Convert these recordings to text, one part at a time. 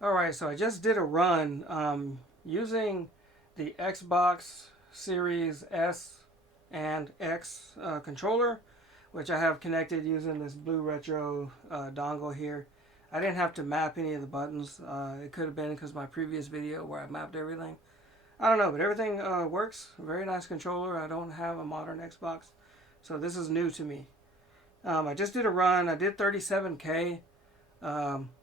Alright, so I just did a run using the Xbox Series S and X controller, which I have connected using this BlueRetro dongle here. I didn't have to map any of the buttons. It could have been because my previous video where I mapped everything. I don't know, but everything works. Very nice controller. I don't have a modern Xbox, so this is new to me. I just did a run. I did 37K.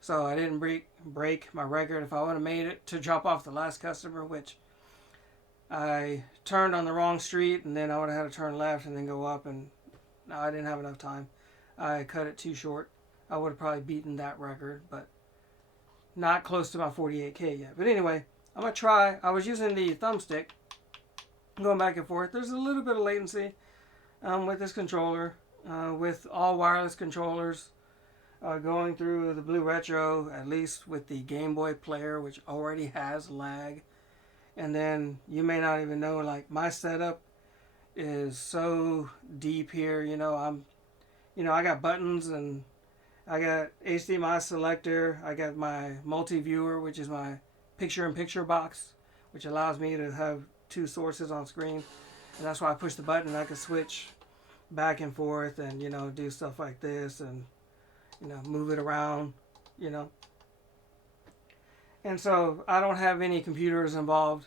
So I didn't break my record. If I would have made it to drop off the last customer, which I turned on the wrong street, and then I would have had to turn left and then go up, and no, I didn't have enough time. I cut it too short. I would have probably beaten that record, but not close to my 48K yet. But anyway, I'm going to try. I was using the thumbstick, going back and forth. There's a little bit of latency with this controller. With all wireless controllers, going through the BlueRetro, at least with the Game Boy player, which already has lag. And then you may not even know, like, my setup is so deep here. I got buttons, and I got HDMI selector. I got my multi-viewer, which is my picture-in-picture box, which allows me to have two sources on screen. And that's why I push the button and I can switch back and forth and, do stuff like this and, move it around, And so I don't have any computers involved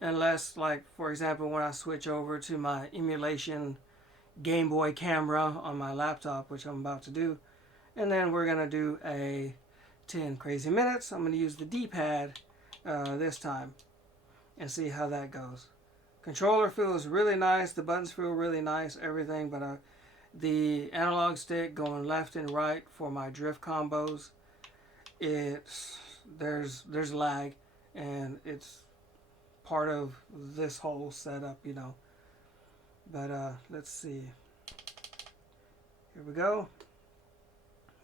unless, like, for example, when I switch over to my emulation GameBoy Camera on my laptop, which I'm about to do. And then we're going to do a 10 crazy minutes. I'm going to use the D-pad this time and see how that goes. Controller feels really nice. The buttons feel really nice, everything. But the analog stick going left and right for my drift combos, there's lag, and it's part of this whole setup, But let's see. Here we go.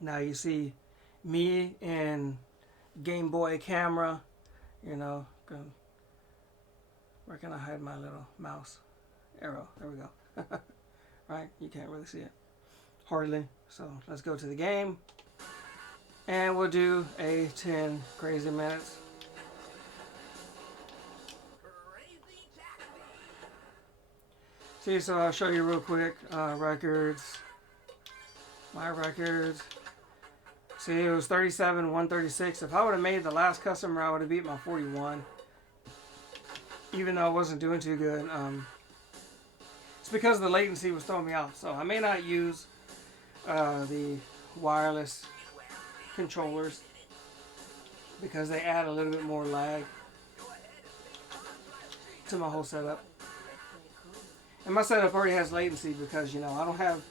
Now you see me in GameBoy Camera, Where can I hide my little mouse arrow? There we go. Right? You can't really see it. Hardly. So let's go to the game. And we'll do a 10 crazy minutes. See, so I'll show you real quick. Records. My records. See, it was 37, 136. If I would have made the last customer, I would have beat my 41. Even though I wasn't doing too good. It's because the latency was throwing me off. So I may not use the wireless controllers because they add a little bit more lag to my whole setup. And my setup already has latency because, I don't have,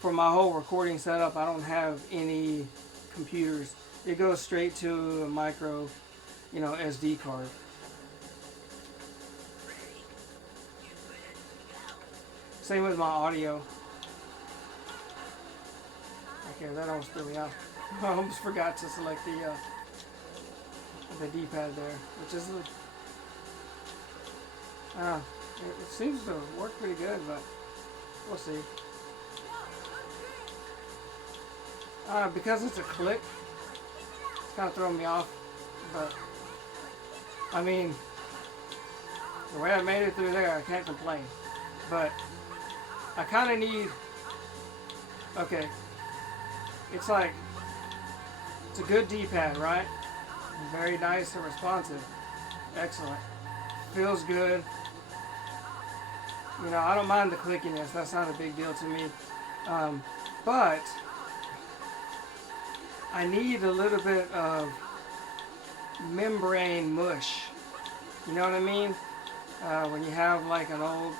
for my whole recording setup, I don't have any computers. It goes straight to a micro, SD card. Same with my audio. Okay, that almost threw me off. I almost forgot to select the D-pad there, which is it seems to work pretty good, but we'll see. Because it's a click, it's kind of throwing me off, but I mean, the way I made it through there, I can't complain. But I kind of need, okay, it's like, it's a good D-pad, right? Very nice and responsive. Excellent. Feels good. I don't mind the clickiness. That's not a big deal to me. But I need a little bit of membrane mush. You know what I mean? When you have like an old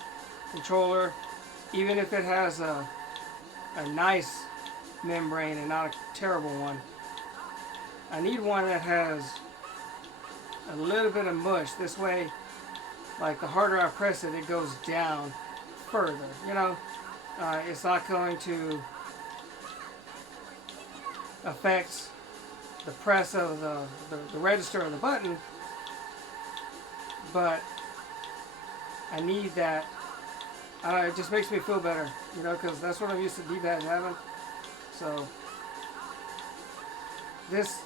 controller, even if it has a nice membrane and not a terrible one, I need one that has a little bit of mush. This way, like, the harder I press it, it goes down further. It's not going to affect the press of the register of the button, but I need that. It just makes me feel better, because that's what I'm used to D-pads having. So this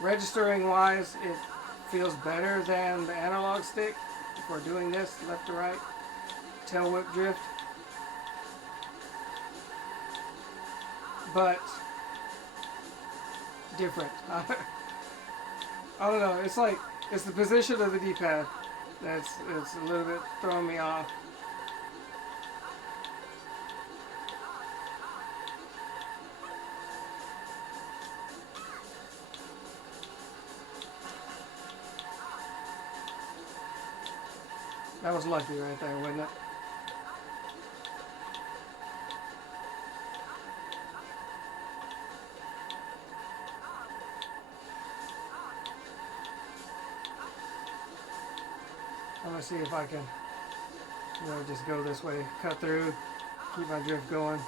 registering wise, it feels better than the analog stick for doing this left to right tail whip drift. But different. I don't know. It's like it's the position of the D-pad it's a little bit throwing me off. That was lucky right there, wasn't it? I'm gonna see if I can, just go this way, cut through, keep my drift going.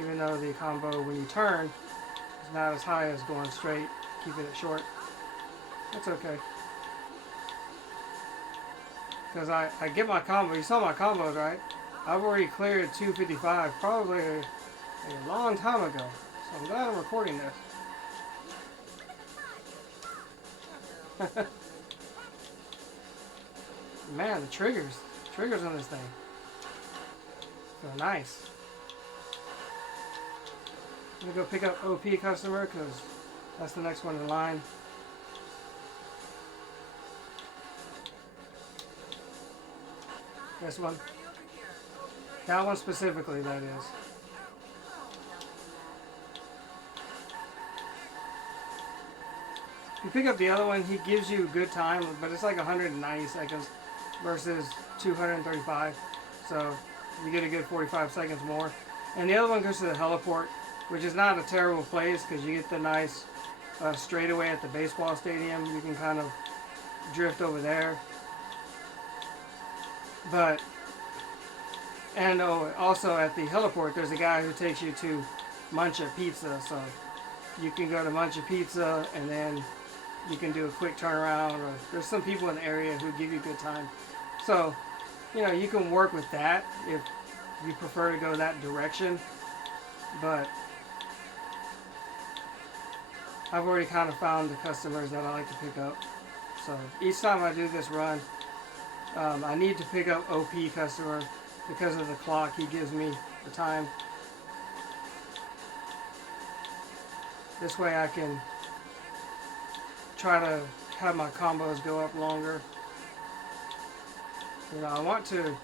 Even though the combo when you turn is not as high as going straight, keeping it short. That's okay. Because I get my combo. You saw my combos, right? I've already cleared 255 probably a long time ago. So I'm glad I'm recording this. Man, the triggers on this thing feel nice. I'm gonna go pick up OP customer because that's the next one in line. This one. That one specifically, that is. If you pick up the other one, he gives you a good time, but it's like 190 seconds versus 235. So you get a good 45 seconds more. And the other one goes to the heliport, which is not a terrible place because you get the nice straightaway at the baseball stadium. You can kind of drift over there. But, and also at the heliport, there's a guy who takes you to Muncha Pizza. So you can go to Muncha Pizza and then you can do a quick turnaround. Or there's some people in the area who give you a good time. So, you can work with that if you prefer to go that direction. But I've already kind of found the customers that I like to pick up. So each time I do this run, I need to pick up OP customer because of the clock he gives me the time. This way I can try to have my combos go up longer. I want to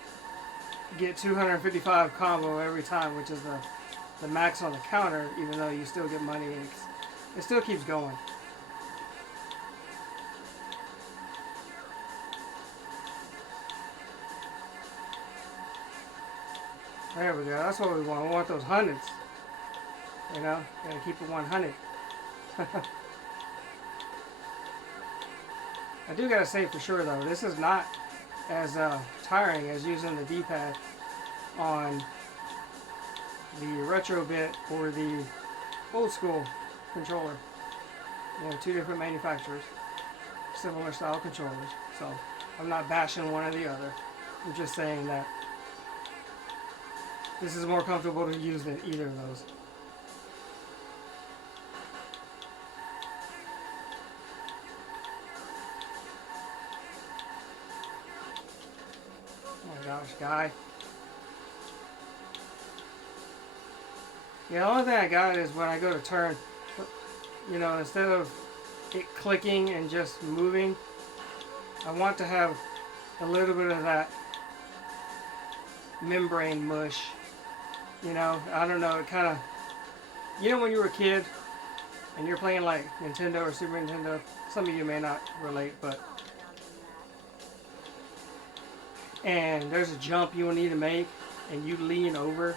get 255 combo every time, which is the max on the counter, even though you still get money. It still keeps going. There we go. That's what we want. We want those hundreds. Gotta keep it 100. I do gotta say for sure though, this is not as tiring as using the D-pad on the retro bit or the old school controller. Two different manufacturers, similar style controllers. So I'm not bashing one or the other. I'm just saying that this is more comfortable to use than either of those. Oh my gosh, guy. Yeah, the only thing I got is when I go to turn, instead of it clicking and just moving, I want to have a little bit of that membrane mush. I don't know, it kind of, when you were a kid and you're playing like Nintendo or Super Nintendo, some of you may not relate, and there's a jump you will need to make and you lean over,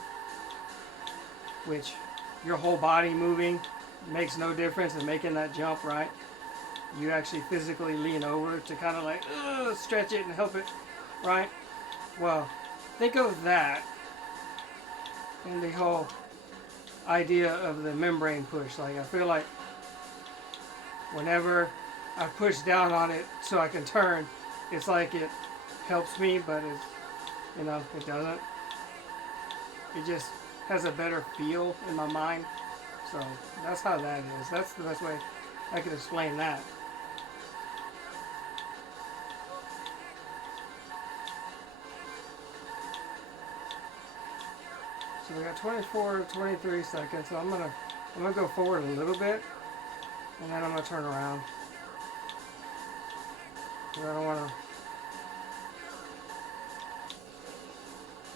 which your whole body moving makes no difference in making that jump, right? You actually physically lean over to kind of like stretch it and help it, right? Well, think of that and the whole idea of the membrane push. Like, I feel like whenever I push down on it so I can turn, it's like it helps me, but it doesn't. It just has a better feel in my mind. So that's how that is. That's the best way I could explain that. So we got 24, 23 seconds. So I'm gonna go forward a little bit, and then I'm gonna turn around. I don't want to.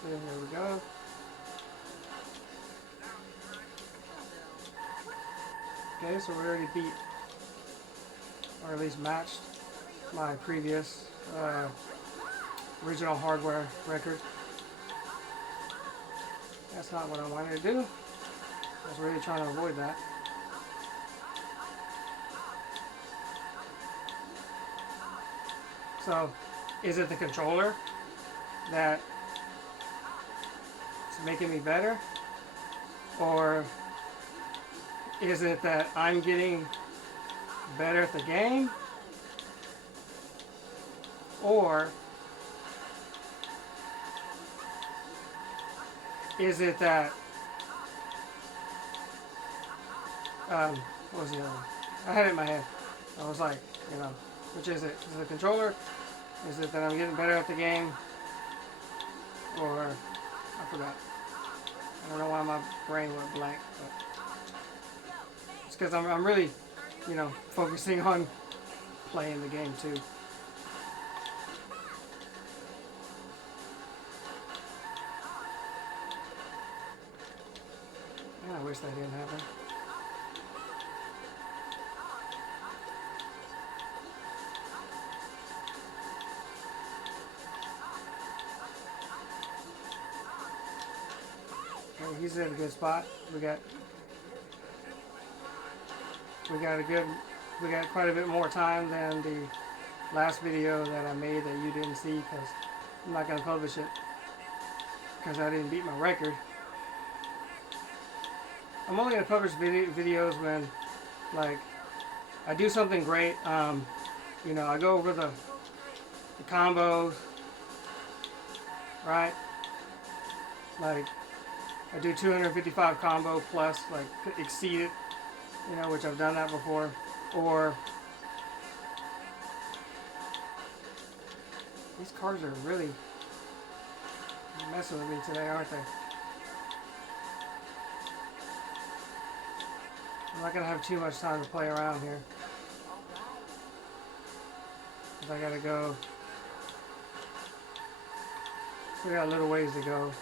There we go. Okay, so we already beat, or at least matched, my previous original hardware record. That's not what I wanted to do. I was really trying to avoid that. So, is it the controller that is making me better? Or is it that I'm getting better at the game? Or is it that what was the other one? I had it in my head. I was like, you know, which is it? Is it the controller? Is it that I'm getting better at the game? Or I forgot. I don't know why my brain went blank, but it's because I'm really, you know, focusing on playing the game too. Yeah, I wish that didn't happen. Okay, he's in a good spot. We got quite a bit more time than the last video that I made that you didn't see, because I'm not gonna publish it because I didn't beat my record. I'm only gonna publish videos when, like, I do something great. You know, I go over the combos, right? Like, I do 255 combo plus, like, exceed it, you know, which I've done that before. Or these cars are really messing with me today, aren't they? I'm not gonna have too much time to play around here, because I gotta go. We got a little ways to go.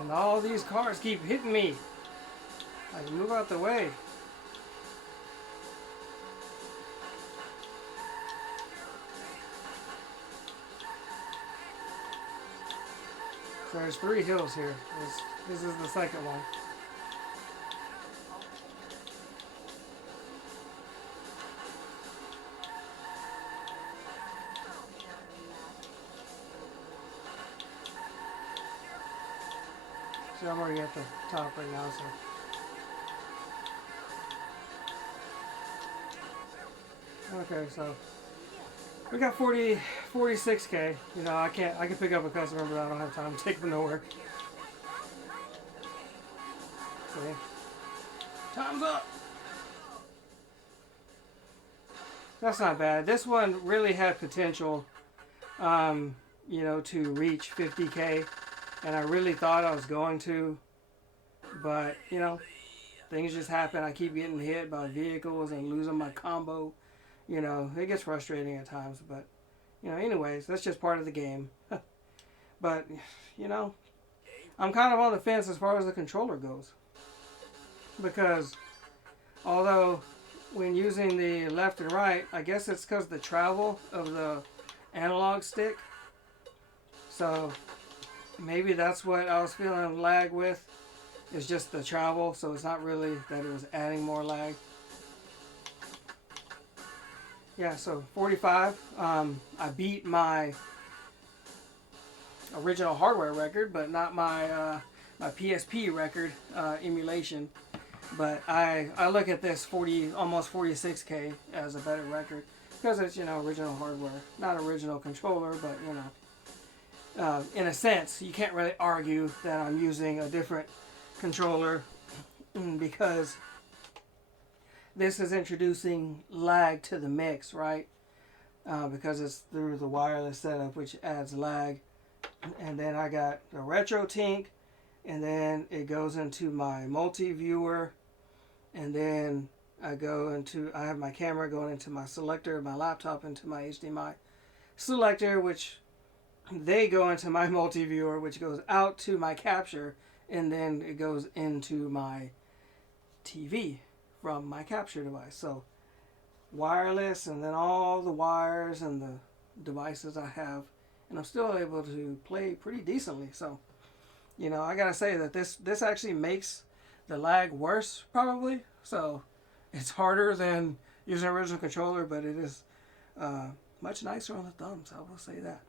And all these cars keep hitting me. Like, move out the way. So there's 3 hills here. This is the second one. So I'm already at the top right now, so. Okay, so we got 46K. You know, I can pick up a customer, but I don't have time to take them nowhere. See? Time's up. That's not bad. This one really had potential, you know, to reach 50K, and I really thought I was going to, but, you know, things just happen. I keep getting hit by vehicles and losing my combo. You know, it gets frustrating at times, but, you know, anyways, that's just part of the game. But, you know, I'm kind of on the fence as far as the controller goes. Because, although, when using the left and right, I guess it's because the travel of the analog stick. So, maybe that's what I was feeling lag with, is just the travel. So it's not really that it was adding more lag. Yeah, so 45. I beat my original hardware record, but not my my PSP record emulation. But I look at this almost 46K as a better record, because it's, you know, original hardware, not original controller, but, you know, in a sense, you can't really argue that I'm using a different controller because this is introducing lag to the mix, right? Because it's through the wireless setup, which adds lag. And then I got the retrotink, and then it goes into my multi-viewer, and then I have my camera going into my selector, my laptop into my HDMI selector, which they go into my multi-viewer, which goes out to my capture, and then it goes into my TV from my capture device. So wireless, and then all the wires and the devices I have, and I'm still able to play pretty decently. So, you know, I gotta say that this actually makes the lag worse, probably. So it's harder than using an original controller, but it is much nicer on the thumbs, I will say that.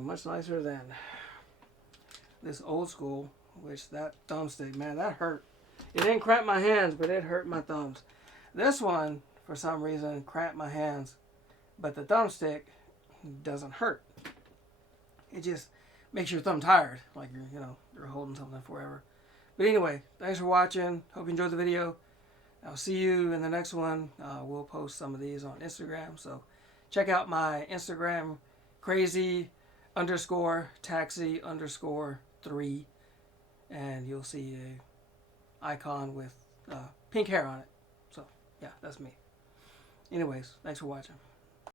Much nicer than this old school, which that thumbstick, man, that hurt. It didn't cramp my hands, but it hurt my thumbs. This one, for some reason, cramped my hands, but the thumbstick doesn't hurt. It just makes your thumb tired, like you're holding something forever. But anyway, thanks for watching. Hope you enjoyed the video. I'll see you in the next one. We'll post some of these on Instagram, so check out my Instagram, crazy_taxi_3, and you'll see a icon with pink hair on it. So yeah, that's me. Anyways, thanks for watching.